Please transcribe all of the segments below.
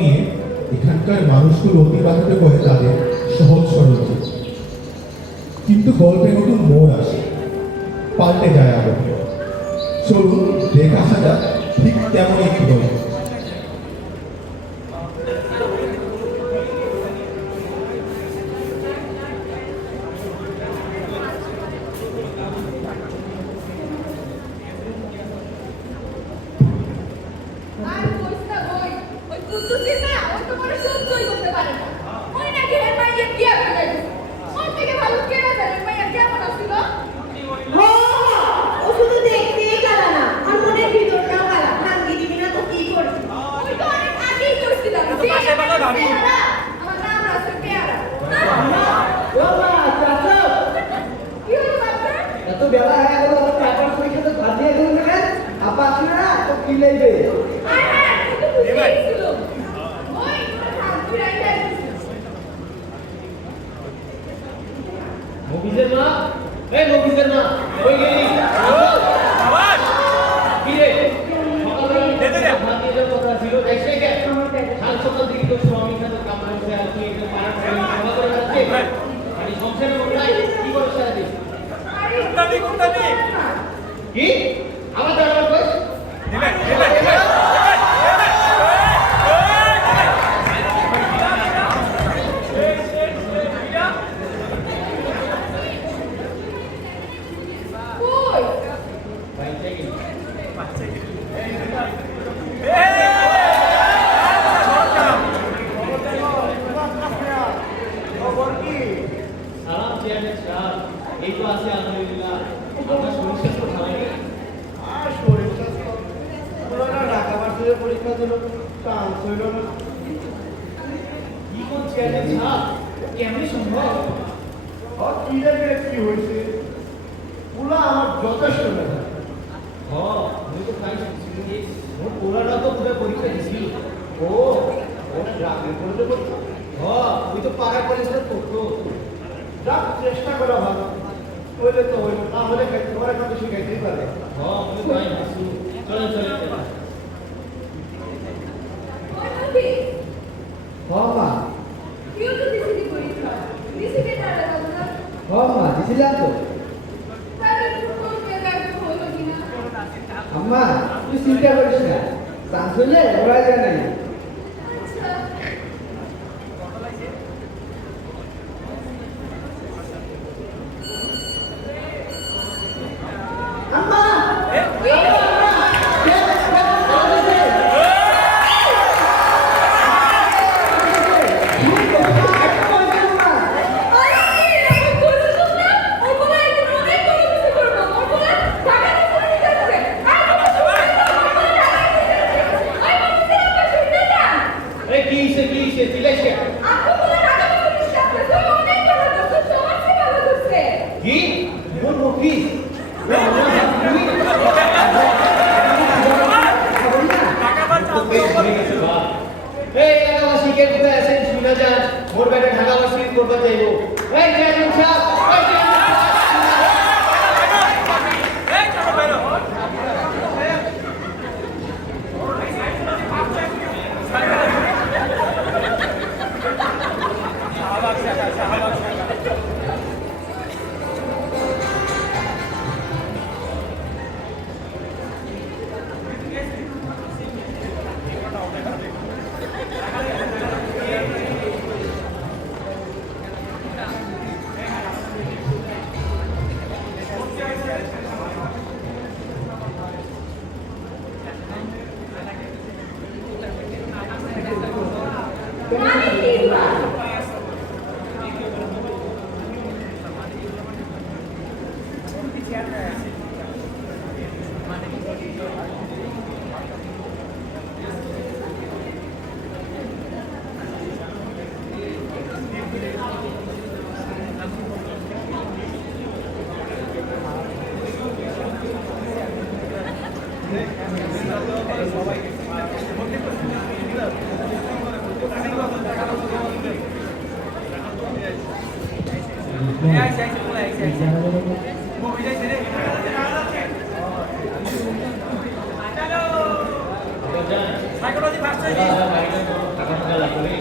নিয়ে এখানকার মানুষগুলো অতিবাহিত করে তাদের সহজ সরল জীবন। কিন্তু গল্পে নতুন মোড় আসে, পাল্টে যায় আরো। চলুন দেখে আসা যাক ঠিক তেমনই একটি গল্প। চেষ্টা করা ভালো হইলে তো হইল না হলে তোমার কাছে শিখাইতেই পারে। আম্মা তুই চিন্তা করিস না, চান্স হইলে ওরা যায় নাই। সাইকোলজি ফার্স্ট ঠান্ডা করে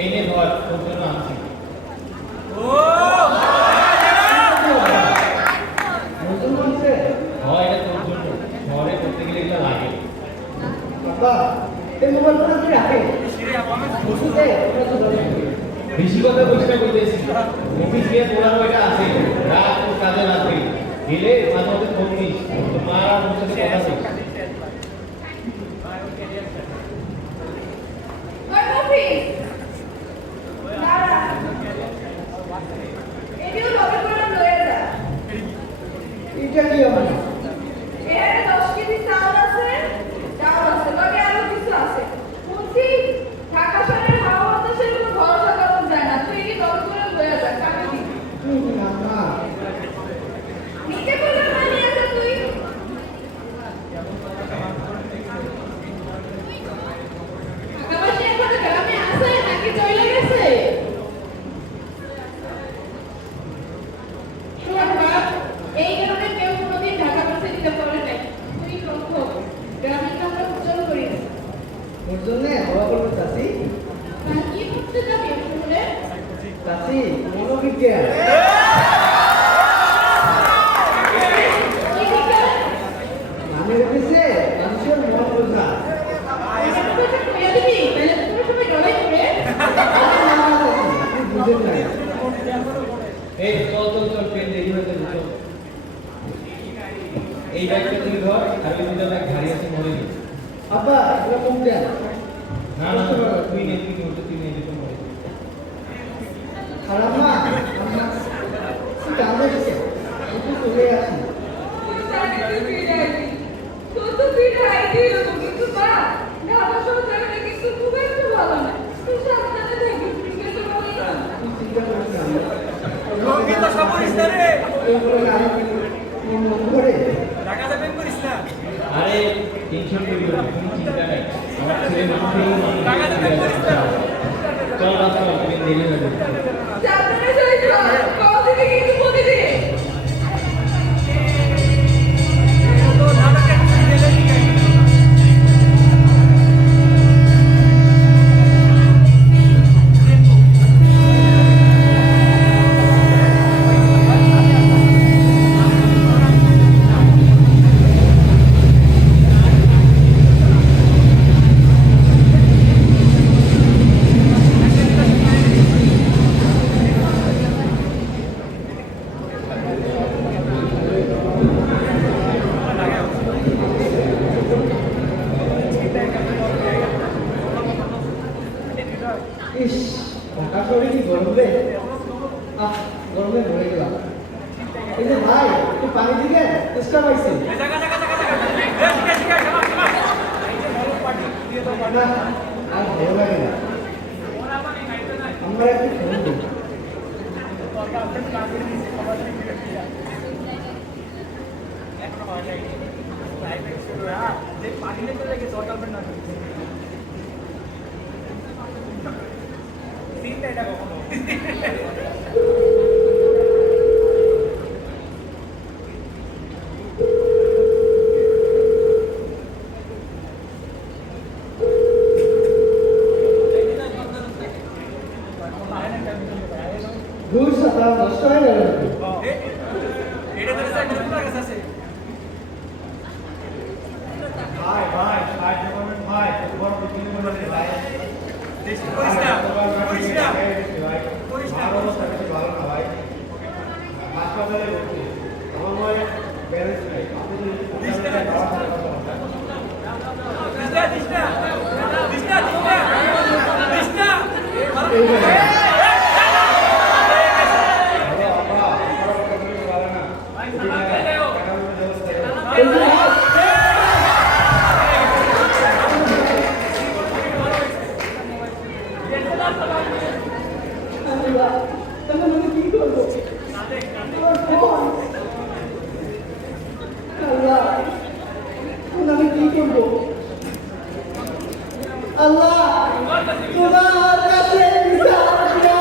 এই নে ধর তোর জন্য আনছি নতুন বলছে হয় এটা তোর জন্য শহরে করতে গেলে এগুলো লাগে বাবা এই মোবাইল ফোন কি রাখে বুঝতে ওটা তো দরকার নেই। বেশি কথা বলতে বলতেছি অফিস গিয়ে পড়ানো এটা আছে রাত তোর কাজে লাগবে গেলে মাঝে মাঝে ফোন দিস তো মা আর ওর সাথে কথা বল ওই মফিজ দাঁড়া এটিও লবে করে লয়ে যা এটা কি আমার এর 10 কেজি চাল আছে লগে আরো কিছু আছে শুনছি ঢাকা শহরের হাওয়া বাতাসের কোনো ভরসা করা যায় না তুই এটি লবে করে লয়ে যা কাকে দি না না নিচে করে না নিয়ে যা তুই আকাশে এখন গ্রামে আছে নাকি চলে গেছে শোন বাপ, এই গ্রামে কেউ কোনোদিন ঢাকা ভার্সিটিতে পড়ে নাই। তুই প্রথম। গ্রামের নামটা উজ্জ্বল করিস। ওর জন্য হওয়া করবো চাষি তা কি করতে যাবি শুনে? চাষি মনোবিজ্ঞান কি বিজ্ঞান? নামে রেখেছে মানুষের মন বোঝা একটু একটু কইয়া দিবি, তাহলে তো কোনো সময় ডরাই করে। আপনি বুঝেন নাই এই চল চল চল ট্রেন দেরি হতে চল এই ব্যাগটা তুই ধর আর ওই দুটো ব্যাগ ভারী আছে মরে নি আব্বা এরকম দেন না না তুই নে তুই নোটে তুই নিয়ে যেতে মরে খারাপ না কামড়ে গেছে একটু চলে আসি জানি তুই ফিরে আইবি। তোর তো ফিরে আইতেই হতো, কিন্তু মা, ঢাকা শহর জায়গাটা কিন্তু খুব একটা ভালো না। তুই সাবধানে থাকিস, ঠিক আছে বাবা? তুই চিন্তা করিস না আম্মা। রোগী তো সবরিস না রে এই বলে আমি কি মন করে টাকা দেবেন করিস না আরে টেনশন করিও না তুমি চিন্তা নাই আমার ছেলে মানুষের টাকা দেবেন করিস না চল রাস্তা ট্রেন দেরি হয়ে যাবে সাবধানে যাইস বাবা, কল দিবি কিন্তু প্রতিদিন। তো নাটকের গেলে ঠিক আছে ইস ঢাকা শহরে কি গরম রে গরমে মরে গেলাম এই যে ভাই একটু পানি দিবেন চেষ্টা পাইছি জায়গা জায়গা জায়গা জায়গা এ ঠিক আছে ঠিক আছে সমাজ সমাজ এই যে বড় পার্টি দিয়ে তো না আর ভালো লাগে না আমরা একটু ফোন দিই পার্টি নিতে লাগে সরকার না সিনটা এটা কখনো দুই সপ্তাহ নষ্ট হয়ে গেল এটা তো স্যার কিছু টাকা আছে ভাই ভাই সাহায্য করবেন ভাই তোমার বুদ্ধি বলে ভাই বেশি করিস না করিস না করিস না আমার অবস্থা বেশি ভালো না ভাই হাসপাতালে ভর্তি আমার মনে ব্যালেন্স নেই আপনি যদি হাসপাতালে যাওয়ার কথা বলেন। দিশটা দিশটা দিশটা দিশটা এই যে হ্যালো, আপা, আমার কথা বলতে পারে না। যদি না, টাকা পয়সার ব্যবস্থা করুন। এই যে আল্লাহ তাহলে আমি কি করবো আমার ফোন আল্লাহ এখন আমি কি করবো আল্লাহ তোমার কাছে বিচার দিয়া।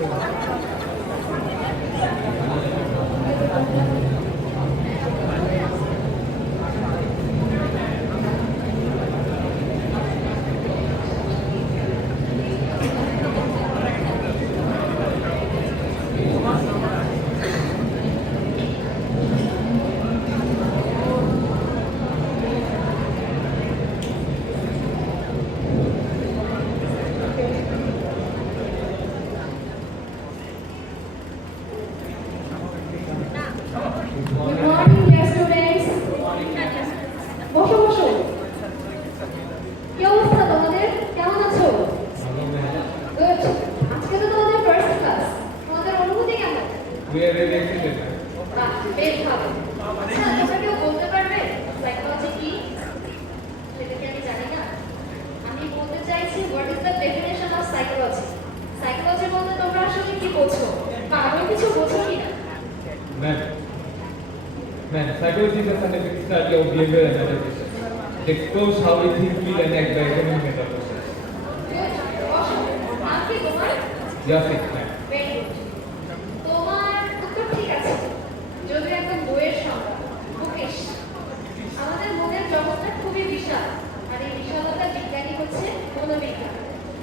Good morning, dear students. বসো বসো। কি অবস্থা তোমাদের? কেমন আছো? Good. আজকে তো তোমাদের ফার্স্ট ক্লাস। তোমাদের অনুভূতি কেমন? বাহ, বেশ ভালো। আচ্ছা, তোমরা কেউ বলতে পারবে সাইকোলজি কি? সেটা কি আমি জানি না। আমি বলতে চাইছি what is the definition of psychology? Psychology বলতে তোমরা আসলে কি বোঝো? বা আরো কিছু বোঝো কিনা? Man, psychology is a scientific study of behavior analysis. It explores how we think, feel, and act by examining mental process. Good. বসো। নাম কি তোমার? Yes, it, man. Very good. তোমার উত্তর ঠিক আছে। যদি একদম বইয়ের সংজ্ঞা, বুকিশ। আমাদের মনের জগৎটা খুবই বিশাল। আর এই বিশালতা বিজ্ঞানী হচ্ছে মনোবিজ্ঞান।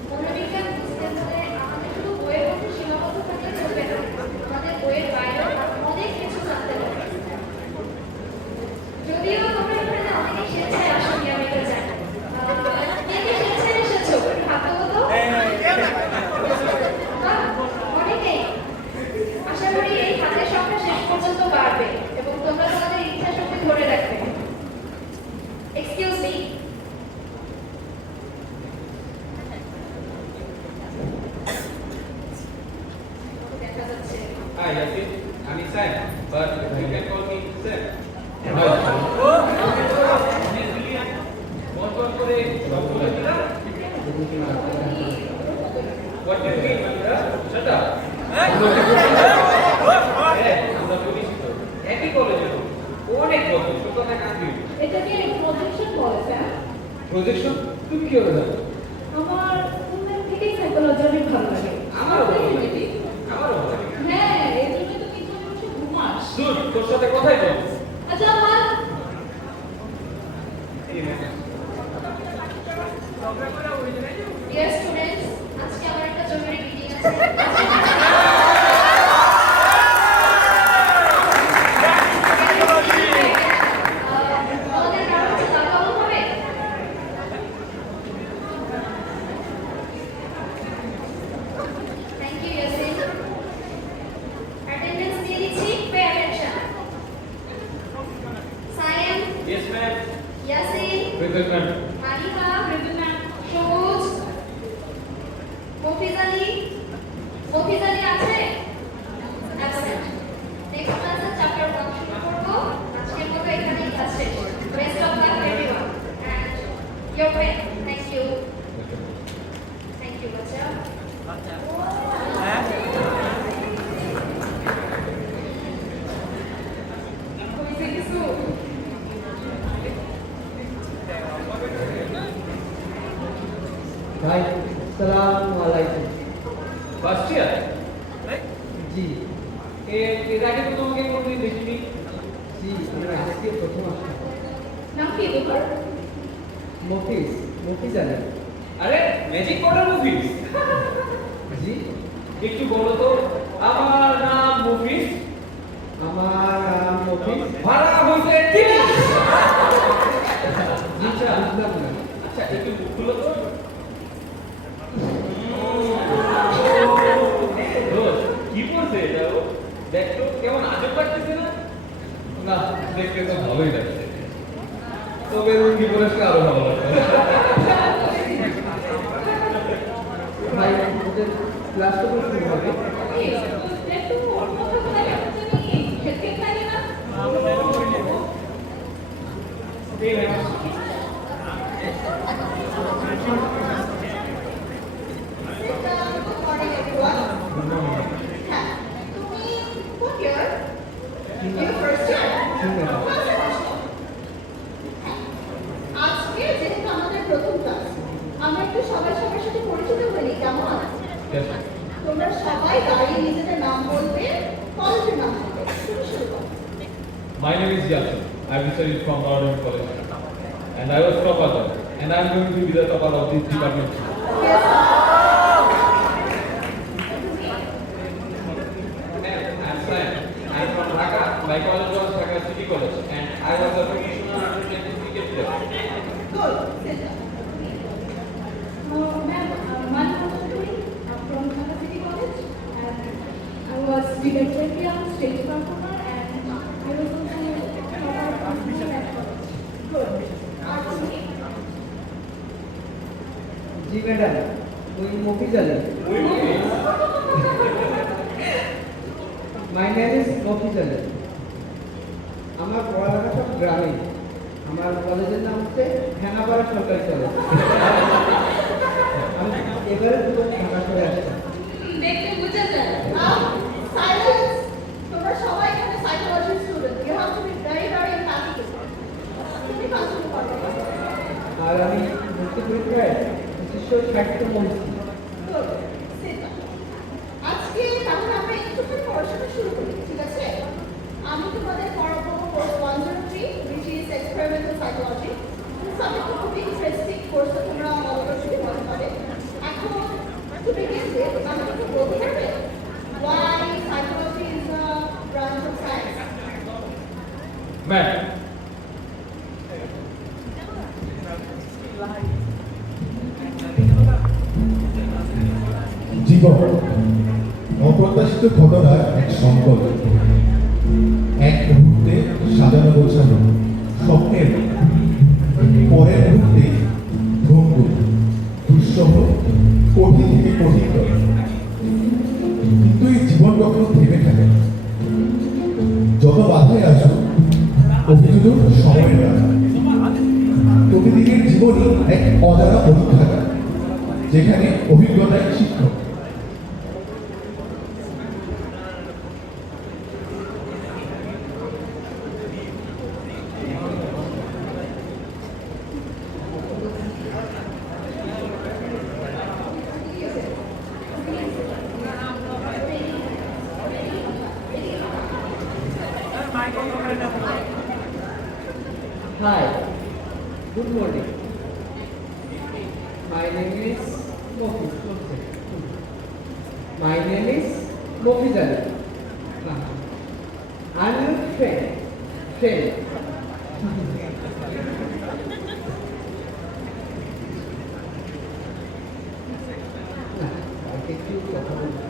মনোবিজ্ঞান বুঝতে হলে আমাদের শুধু বইয়ের মধ্যে সীমাবদ্ধ থাকলে চলবে না। আমাদের বইয়ের বাইরেও অনেক কিছু জানতে হবে। যদিও তোমরা এখানে অনেকেই স্বেচ্ছায় আসনি, আমি এটা জানি। কে কে স্বেচ্ছায় এসেছো? হাত তোলো তো। বাহ, অনেকেই। আশা করি এই হাতের সংখ্যা শেষ পর্যন্ত বাড়বে এবং তোমরা তোমাদের ইচ্ছা শক্তি ধরে রাখবে। Excuse me. দেখা যাচ্ছে। Hi, Yasin. I'm Isai, but you can call me Sam. What do you mean, Manita? Shut up. আমরা পরিচিত একই কলেজে অনেক বছর ছোট থেকে কাঁদি এটাকে প্রজেকশন বলে স্যার। প্রজেকশন তুমি কি করে জানো আমার স্কুলের থেকেই সাইকোলজি অনেক ভালো লাগে। আমারও ভালো লাগে। আমারও ভালো লাগে। হ্যাঁ, এই জন্য তো কিছু বসে ঘুমাস। দুধ তোর সাথে কথাই বল আচ্ছা আমার ডিয়ার স্টুডেন্টস, আজকে আমার একটা জরুরি মিটিং আছে। আমাদের কারো হচ্ছে তার কেমন হবে? Thank you Yasin. অ্যাটেন্ডেন্স দিয়ে দিচ্ছি, pay attention. Sayem, Yes, ma'am. Yasin, Present, ma'am. Maliha, সবুজ, মফিজ আলী। মফিজ আলী আছে? অ্যাবসেন্ট। নেক্সট ক্লাসে চ্যাপ্টার 1 শুরু করব। আজকের মতো এখানেই ক্লাস শেষ। Best of luck everyone and your pen. Thank you. Thank you বাচ্চা। হইছে কিছু? ভাই আসসালামু আলাইকুম। First year? জি এর আগে তো তোমাকে কোনোদিন দেখিনি। জি, আমি আজকে প্রথম আসলাম। নাম কি তোমার? মফিজ, মফিজ আলী। আরে ম্যাজিক করার মুভিস জি, একটু বলো তো আমার নাম মুভিস আমার নাম মফিজ। ভাড়া হইছে 30। জি স্যার, বুঝলাম না। আচ্ছা একটু মুখগুলো তো রোজ কি বলছে এটা ও দেখো কেমন আজব লাগতেছে না না দেখতে তো ভালোই লাগছে তবে রুঙ্গি পরে আসলে আরো ভালো লাগছে ভাই ওদের ক্লাস তো শুরু হবে। একটু অন্য কথা জানি, খেতে খাই না। এই ম্যাম আজকে যেহেতু আমাদের প্রথম ক্লাস, আমরা একটু সবার সবার সাথে পরিচিত হইনি, কেমন? তোমরা সবাই দাঁড়িয়ে নিজেদের নাম বলবে, কলেজের নাম বলবে। শুরু শুরু করো। My name is Yasin. I studied from Northern College. And I was topper there. And I'm going to be the topper of this department. Yes. I'm Sam. I'm from Dhaka. My college was Dhaka City College. And I was a professional under-20 cricket player. Good. Sit down. Ma'am, my name is Puri. I'm from Dhaka City College, and I was student champion, stage performer, and I was also topper of my college. Good. জি madam, ওই Mofiz Ali. My name is Mofiz Ali. আমার পড়ালেখা সব গ্রামে। আমার কলেজের নাম হচ্ছে হেনাপাড়া সরকারি কলেজ। আমি এবারে পুরো ঢাকা চলে আসছি। দেখতে বুঝা যায়। Silence. তোমরা সবাই এখানে psychology student. You have to be very, very empathic. তুমি continue করো। আর আমি ভর্তি পরীক্ষায় 260 পড়েছি। Good. Sit down. আজকে তাহলে আমরা একটুখানি পড়াশোনা শুরু করি, ঠিক আছে? আমি তোমাদের পড়াবো course 103, which is experimental psychology. সাবজেক্টটা খুবই ইন্টারেস্টিং, কোর্সটা তোমরা অবশ্যই মনে পাবে। এখন to begin with, আমাকে একটু বলতে পারবে why psychology is a branch of science? Ma'am, জীবন অপ্রত্যাশিত ঘটনার এক সংকট, এক মুহূর্তে সাজানো গোছানো স্বপ্নের পরের মুহূর্তে ভঙ্গু দুঃসহ কঠিন থেকে কঠিন। কিন্তু এই জীবন কখনো থেমে থাকে না। যত বাধায় আসুক অভিযোগ সময়ের দ্বারা প্রতিদিনের জীবনই এক অজানা পরীক্ষাগার, যেখানে অভিজ্ঞতার শিক্ষক। Hi, good morning. My name is Mofiz. My name is Mofiz Ali. I'm your friend. একটু কথা বলবো।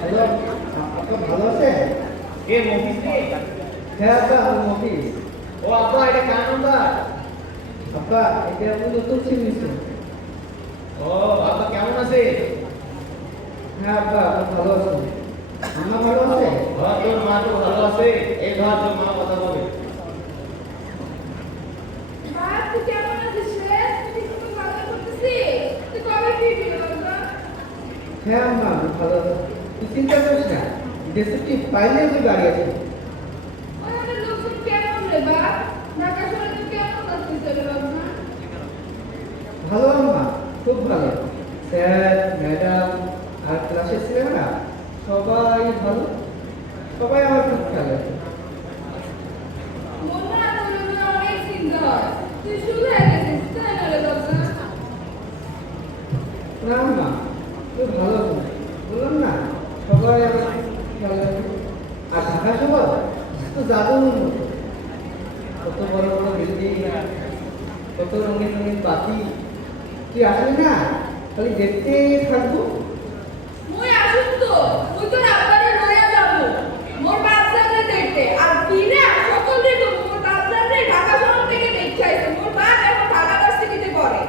হ্যালো, আপা ভালো আছেন? কে মফিজ রে? হ্যাঁ আপা, আমি মফিজ। ও আপা, এটা কার নাম্বার? আপা, এটা আপনি নতুন সিম নিয়েছেন? ও আপা, কেমন আছে? হ্যাঁ আপা, আমি ভালো আছি। আম্মা ভালো আছে? তোর মা তো ভালো আছে। এই ধর, তোর মা কথা বলবে। মা, তুই কেমন আছিস রে? তুই খুব ভালো করতেছিস। তুই কবে ফিরবি বাবা? হ্যাঁ আম্মা, আমি ভালো আছি। তুই চিন্তা করিস না, দেশটি পাইলে তুই গাড়ি আছে। আমাদের লোকজন কেমন রে বা? ঢাকা শহরে তুই কেমন আছিস রে বাবা? ভালো আম্মা, খুব ভালো। স্যার, ম্যাডাম আর ক্লাসের ছেলেমেয়েরা সবাই ভালো। সবাই আমার খুব খেয়াল রাখে। মন না তোর অনেক চিন্তা হয়। তুই শুরু হয়ে গেছিস, তাই না রে বাবা? না আম্মা, তুই ভালো আছো। বললাম না, সবাই আমার খেয়াল রাখে। আর ঢাকা শহর তো জাদুর মতো। কত বড় বড় বিল্ডিং, কত রঙিন রঙিন বাতি। তুই আসবি না, খালি দেখতে থাকবো। মুই আসুন তো, মুই তো আব্বারে লইয়া যাব। মোর বাচ্চারে দেখতে আর ফিরে সকল দেখো মোর বাচ্চারে ঢাকা শহর থেকে দেখতে আইছে। মোর বাপ এখন ঢাকা ভার্সিটিতে পড়ে।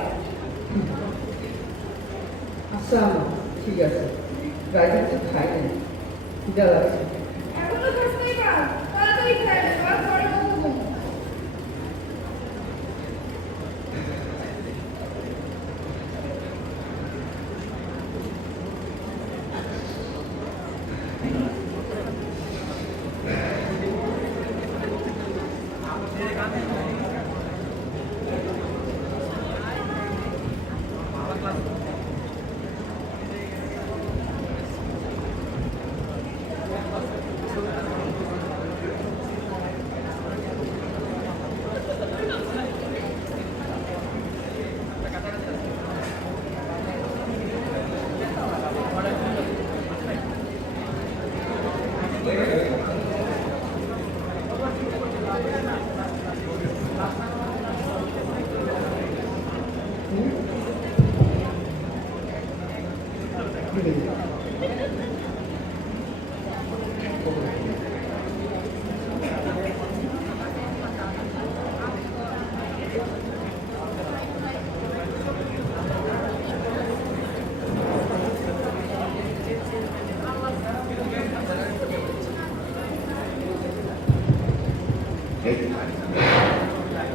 আচ্ছা আম্মা, ঠিক আছে। ড্রাইভার তো খাই নাই, খিদা লাগছে। এখনো খাস নাই বা? তাড়াতাড়ি খাই রে বা, পরে কথা বলবো।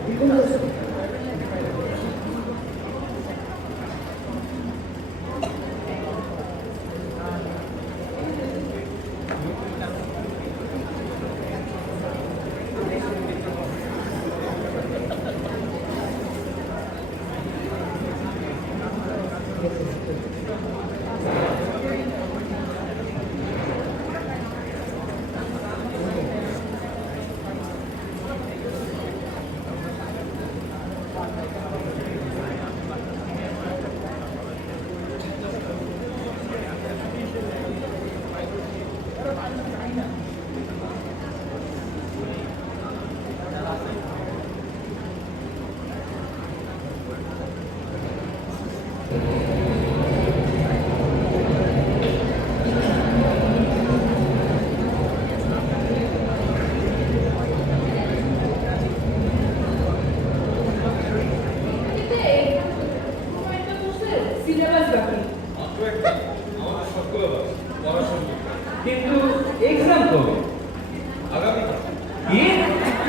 দ্বিগুণ হয়েছে। কিন্তু এই তোমার একটা বলছে সিলেবাস বাকি। মাত্র একটা আমাদের সবগুলো বাস পড়াশোনা কিন্তু এক্সাম কবে? আগামী কি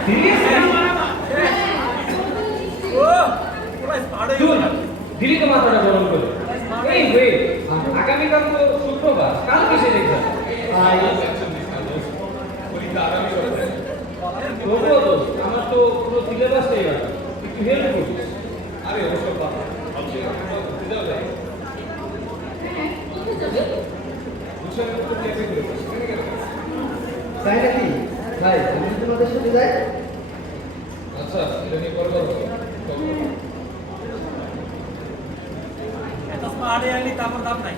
সিরিয়াসলি? ও পুরো স্মার্ট হয়ে চুল গেল। দিলি তো মাথাটা গরম করে। এই ওয়েট, আগামীকাল তো শুক্রবার, কাল কিসের এক্সাম? পরীক্ষা আগামী সপ্তাহে তবুও তো আমার তো পুরো সিলেবাসটাই বাকি, একটু হেল্প করিস। আরে ওসব বাদ ভাবছি ঘুরতে যাবে হ্যাঁ, কোথায় যাবে? বুঝলাম তো ক্যাফে করে সেখানে গেলে তাই নাকি ভাই, আমি তোমাদের সাথে যাই। আচ্ছা এটা নিয়ে পরে কথা হবে এত স্মার্ট হয়ে গেলি তারপর দাম নাই।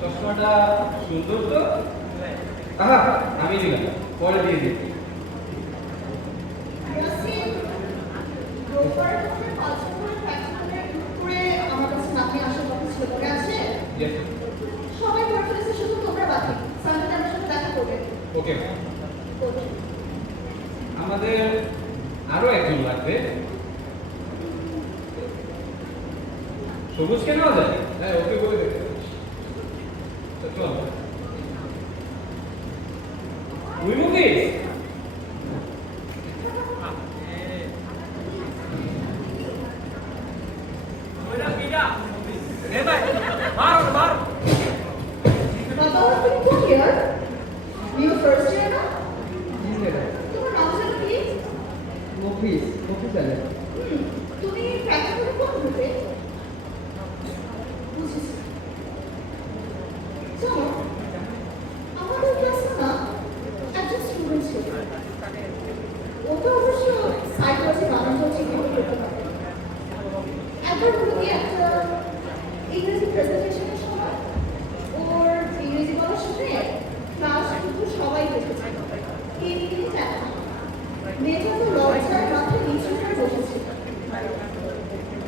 চশমাটা সুন্দর তো? আহা, আমি দিলাম, পরে দিয়ে দিই। ইয়াসিন, রোববার হচ্ছে 5 নম্বরের ফ্যাক্টরির উপরে আমার কাছে নামে আসার কথা ছিল, মনে আছে? ইয়েস সবাই করে ফেলেছে, শুধু তোমরা বাকি। সানডে আমার সাথে দেখা করবে। ওকে ওকে। আমাদের আরো একজন লাগবে। সবুজ কেন যায়? হ্যাঁ ওকে বলে দেখতে চল ওই মুকেশ ওইটা পিটা এ ভাই মার মার। বাবা, তুমি কোন ইয়ার? নিউ ফার্স্ট ইয়ার না? জি ম্যাডাম। তোমার নাম যেন কি? অফিস আলে। তুমি প্র্যাকটিক্যালি কোন গ্রুপে? বুঝেছি। চলো, আমাদের ক্লাসে না একজন স্টুডেন্ট ছিল। ওটা অবশ্য সাইকোলজি বানানো ঠিকভাবে করতে পারে। একবার হলো কি একটা ইংরেজি প্রেজেন্টেশনের সময় ওর ইংরেজি বলা শুনে ক্লাস কিন্তু সবাই দেখেছে। 3 মিনিট একটা মেয়েটা তো লজ্জায় মাথা নিচু করে বসেছিল।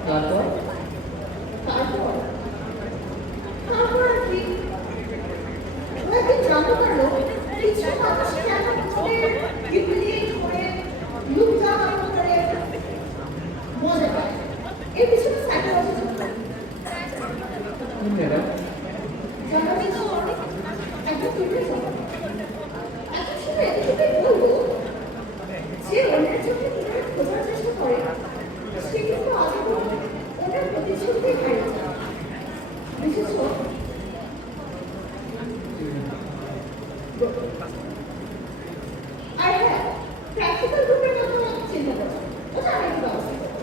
তারপর তারপর তারপর আর কি, ও একদিন জানতে পারলো কিছু মানুষ কেমন করে হিউমিলিয়েট করে লুক ডাউন করে মজা পায়। এর পিছনে সাইকোলজি যুক্ত। কি ম্যাডাম? জানা গেছে একজন তুলে যাবে, এখন শুধু এতটুকুই বলবো যে অন্যের চোখে নিজেকে খোঁজার চেষ্টা করে সে কিন্তু আজীবন ওনার প্রতিশ্রুতি হারিয়ে যায়। বুঝেছো? আর হ্যাঁ, প্র্যাকটিক্যাল গ্রুপের কথা চিন্তা করো, ওটা আমি একটু ব্যবস্থা করবো।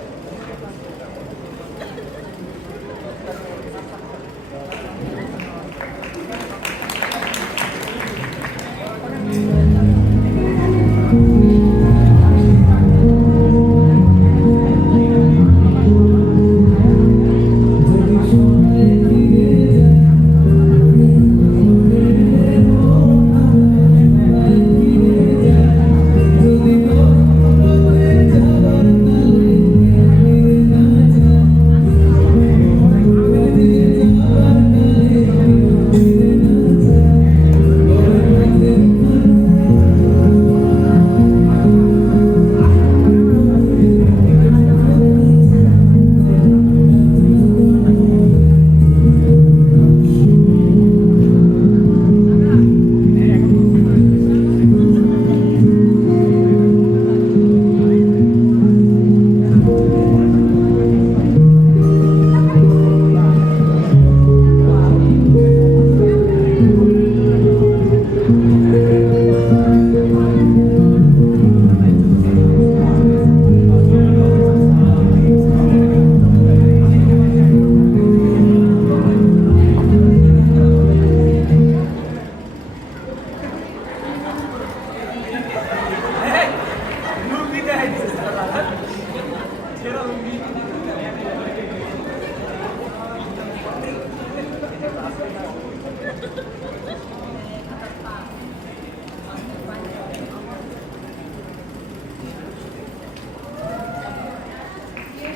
Dear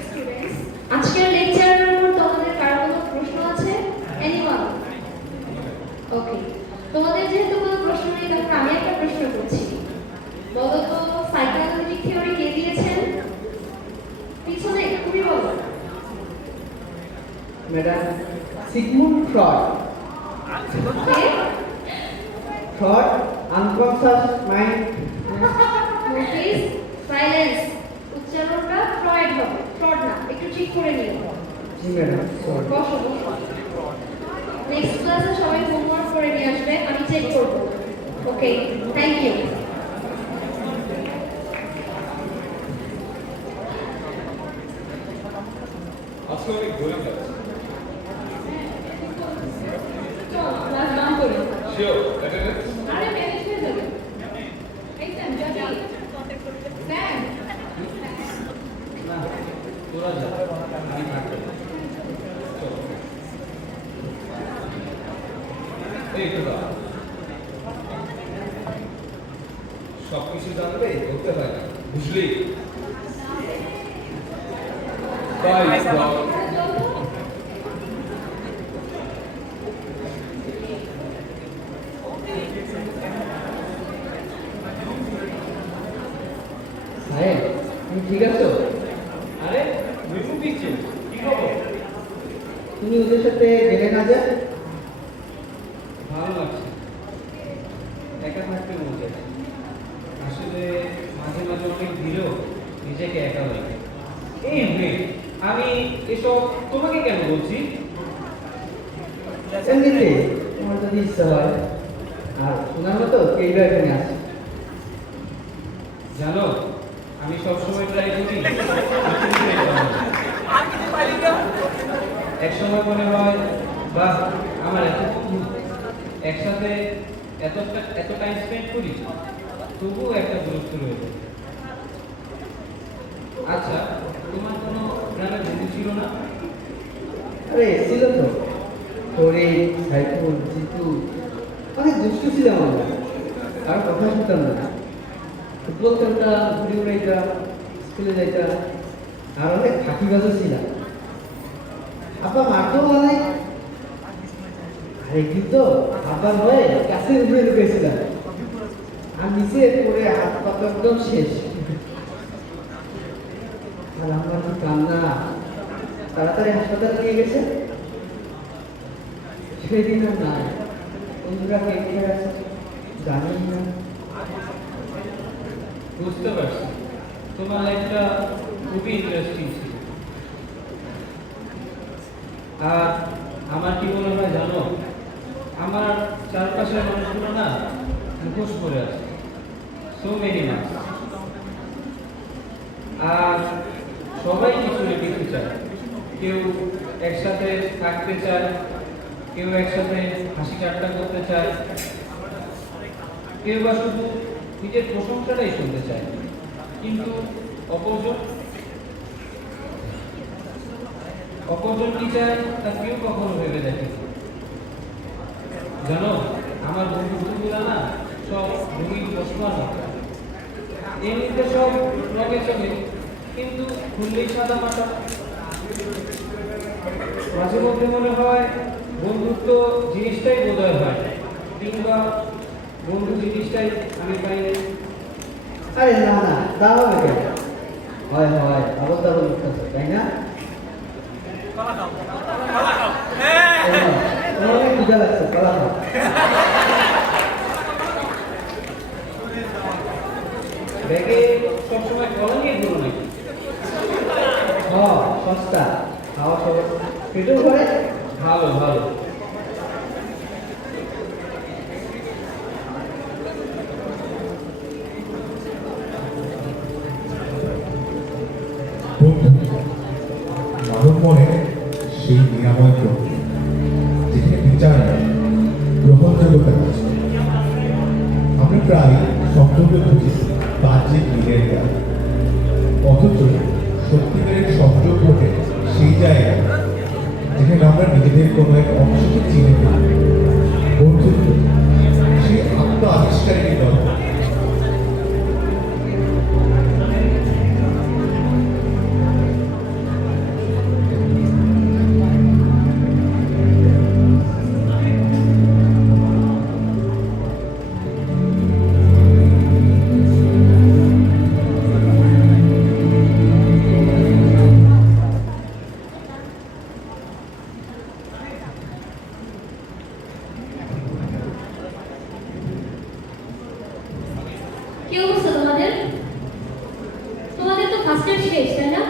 students, আজকের লেকচারের উপর তোমাদের কারো কোনো প্রশ্ন আছে? এনিওয়ান? ওকে, তোমাদের যেহেতু কোনো প্রশ্ন নেই তখন আমি একটা প্রশ্ন করছি। বলো তো সাইকোঅ্যানালিটিক থিওরি কে দিয়েছেন? পিছনে তুমি বলো। Madam, Sigmund Freud. K? Freud unconscious mind. Please silence. উচ্চারণটা ফ্রয়েড হবে, ফ্রড না। একটু ঠিক করে নিও। জি ম্যাডাম, সরি। বসো বসো। নেক্সট ক্লাসে সবাই হোমওয়ার্ক করে নিয়ে আসবে, আমি চেক করব। ওকে, থ্যাংক ইউ। আজকে অনেক বোরিং লাগছে। চল ক্লাস ডাউন করি। Sure attendance? আরে ম্যানেজ হয়ে যাবে। এই স্যার যা স্যার না তোরা যা, আমি থাকতে পারি। চলো। এই তো দাঁড়া। সব কিছু জানলে ধরতে হয় না, বুঝলি? Bye bye. সাহেব, তুমি ঠিক আছো? আরে বিপু দিচ্ছে, কি খবর? তুমি ওদের সাথে গেলে না যা? ভালো লাগছে, একা থাকতে মন চাইছে। আসলে মাঝে মাঝে অনেক ভিড়ও নিজেকে একা লাগে। এই মেয়ে, আমি এসব তোমাকে কেন বলছি? এমনিতে তোমার যদি ইচ্ছা হয়। আর শোনার মতো কেইবা এখানে আছে। জানো, আমি সবসময় ট্রাই করি এক সময় মনে হয় বাহ, আমার এত বন্ধু, একসাথে এত টাইম স্পেন্ড করি, তবুও একটা দূরত্ব রয়েছে। আচ্ছা, তোমার কোনো গ্রামে বন্ধু ছিল না? আরে ছিল তো, তোরে সাইকুল জিতু, অনেক দুষ্টু ছিলাম আমরা। আর কথা শুনতাম না। ফুটবল খেলতাম, ঘুরে উড়াইতাম, স্কুলে যাইতাম। আর অনেক ফাঁকিবাজও ছিলাম। আব্বা মারতো অনেক। আর একদিন তো আব্বার ভয়ে গাছের উপরে লুকিয়েছিলাম। আর নিচে পড়ে হাত পাতা একদম শেষ। আর আমার কি কান্না! তাড়াতাড়ি হাসপাতালে নিয়ে গেছে। সেদিন আর নাই। বন্ধুরা কে কে আছে জানি না। বুঝতে পারছি, তোমার লাইফটা খুবই ইন্টারেস্টিং ছিল। আর আমার কি মনে হয় জানো, আমার চারপাশের মানুষগুলো না মুখোশ করে আছে, সো মেনি মার্কস। আর সবাই কিছু না কিছু চায়। কেউ একসাথে থাকতে চায়, কেউ একসাথে হাসি ঠাট্টা করতে চায়, কেউ বা শুধু নিজের প্রশংসাটাই শুনতে চায়। কিন্তু অপরজন কি চায় তা কেউ কখনো ভেবে দেখে। জানো, আমার বন্ধুগুলো না সব রঙিন চশমার মতো। এমনিতে সব রঙে চলে, কিন্তু খুললেই সাদা মাটা। মাঝে মধ্যে মনে হয় বন্ধুত্ব জিনিসটাই বোধহয় হয়, কিংবা বন্ধু জিনিসটাই আমি পাইনি। আরে না না, তা হবে কেন? হয় হয়, আবার তাবল উঠতেছে, তাই না? এই নাও, তোমার অনেক ক্ষুধা লাগছে, কলা খাও। ব্যাগে সবসময় কলা নিয়ে ঘুরো নাকি? সস্তা, খাওয়া সব পেটেও ভরে। ভালো ভালো। বন্ধু, মানব মনে সেই নিরাময় প্রক্রিয়া যেখানে বিচার নেই, গ্রহণযোগ্যতা আছে। আমরা প্রায় সম্পর্ক খুঁজি বাহ্যিক মিলের দ্বারা, অথচ সত্যিকারের সংযোগ ঘটে সেই জায়গায় যেখানে আমরা নিজেদের কোনো এক অংশকে চিনে ফেলি। বন্ধুত্ব সেই আত্ম আবিষ্কারের গল্প। কি অবস্থা তোমাদের? তোমাদের তো ফার্স্ট ইয়ার শেষ, তাই না?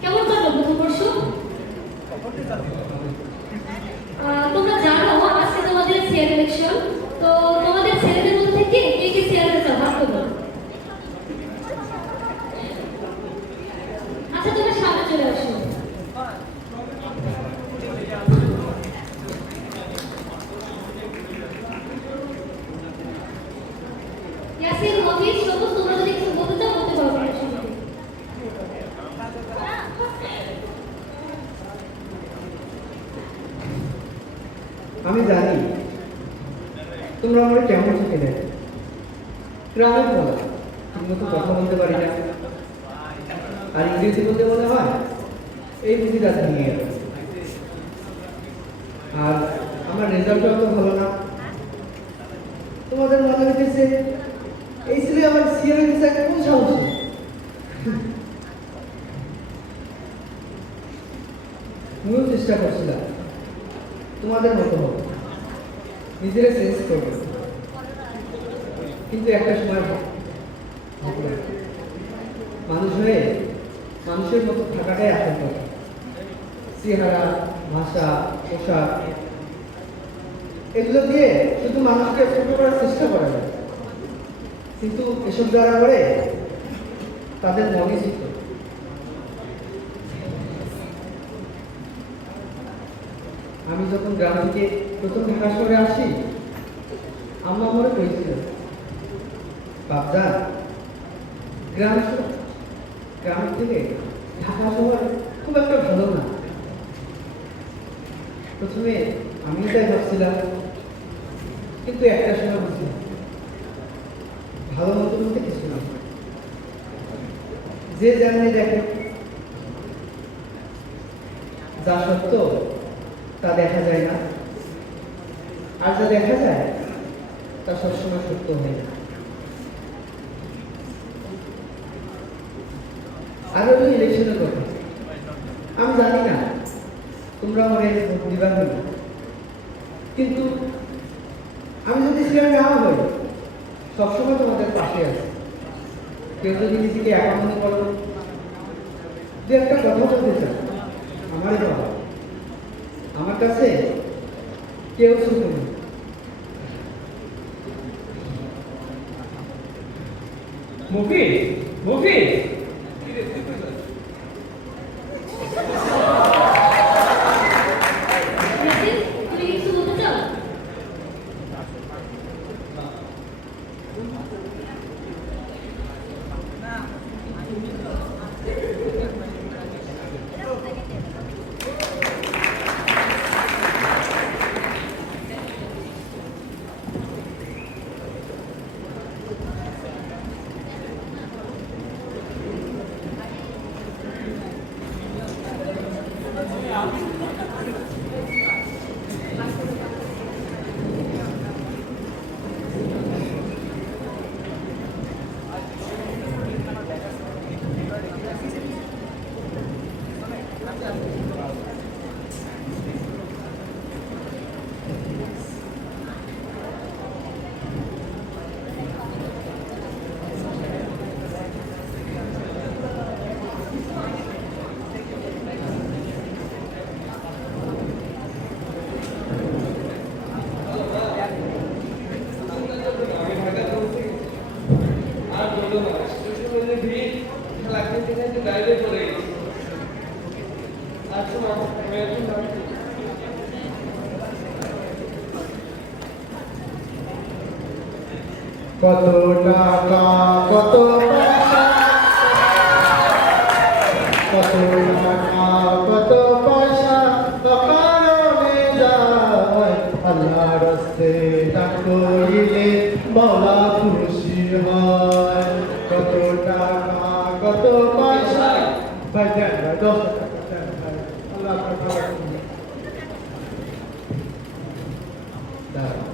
কেমন কাটলো প্রথম বর্ষ? তোমরা জানো আজকে তোমাদের সিআর ইলেকশন। তো তোমাদের ছেলেদের মধ্যে থেকে কে কে সিআর হতে চাও হাত তোলো। আচ্ছা তোমরা সামনে চলে আসো। ইয়াসিন, মফিজ, সবুজ, তোমরা যদি কিছু বলতে চাও বলতে পারো আমার সঙ্গে। আমি জানি তোমরা আমার কেমন চোখে নেয়। গ্রামের বলা ঠিক মতো কথা বলতে পারি না, আর ইংরেজি বলতে মনে হয় এই বুঝি রাত নিয়ে গেল। আর আমার রেজাল্টও অত ভালো না। তোমাদের মনে হইতেছে এই ছেলে আমার সিআর ভিসা কোন সাহসে। আমিও চেষ্টা করছিলাম তোমাদের মতো হবে, নিজেরা চেঞ্জ করবে, কিন্তু একটা সময় ভাবলাম, মানুষ হয়ে মানুষের মতো থাকাটাই আসল কথা। চেহারা, ভাষা, পোশাক এগুলো দিয়ে শুধু মানুষকে ছোট করার চেষ্টা করা যায়, কিন্তু এসব যারা করে তাদের মনে ছিল। আমি যখন গ্রাম থেকে প্রথম ঢাকা শহরে আসি, আম্মা মনে করেছিল, বাপদা গ্রাম থেকে ঢাকা শহর খুব একটা ভালো না। প্রথমে আমি তাই ভাবছিলাম, কিন্তু একটা সময় বুঝলাম ভালো মতো বলতে কিছু না। যে যেমনি দেখে, যা সত্য তা দেখা যায় না, আর যা দেখা যায় তা সবসময় সত্য হয় না। আর ওই ইলেকশনের কথা আমি জানি না তোমরা আমার ভোট দিবা না, কিন্তু আমি যদি সিআর না হই সবসময় তোমাদের পাশে আছে। কেউ যদি নিজেকে একা মনে করো, যে একটা কথা বলতে চান, আমারই বাবা, আমার কাছে কেউ ছোট নেই। মুফিজ, মুফিজ, ইয়াসিন, তুমি কি কিছু বলতে চাও? কত টাকা, কত পয়সা, কত টাকা কত পয়সা কারণে যায় আল্লাহ রাস্তে দান করিলে মওলা খুশি হয় কত টাকা কত পয়সা ভাই দেন ভাই 10 টাকা দেন ভাই আল্লাহ আপনার ভালো করুন দাঁড়ান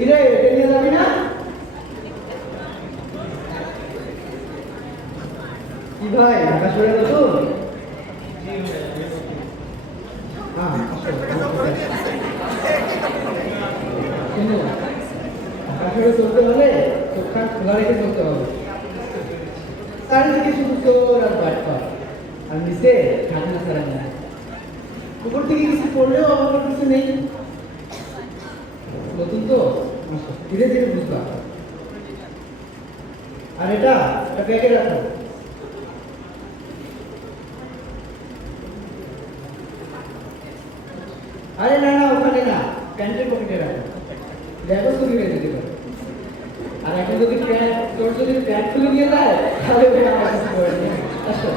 ইরে এটা নিয়ে যাবি না কি ভাই ঢাকা শহরে নতুন হ্যাঁ আসো। শোনো, ঢাকা শহরে চলতে হলে চোখখান খোলা রেখে চলতে হবে চারিদিকে শুধু চোর আর বাটপার আর নিচে ঢাকনা ছাড়া নেই উপর থেকে কিছু পড়লেও আমার কিছু নেই নতুন তো আসো, ধীরে ধীরে বুঝবা আর এটা ব্যাগে রাখো আরে না না ওখানে না প্যান্টের পকেটে রাখো ব্যাগও চুরি হয়ে যেতে পারে আর এখন যদি তোর যদি প্যান্ট খুলে নিয়ে যায় তাহলে ওই আমার কাছে করে নিয়ে আসো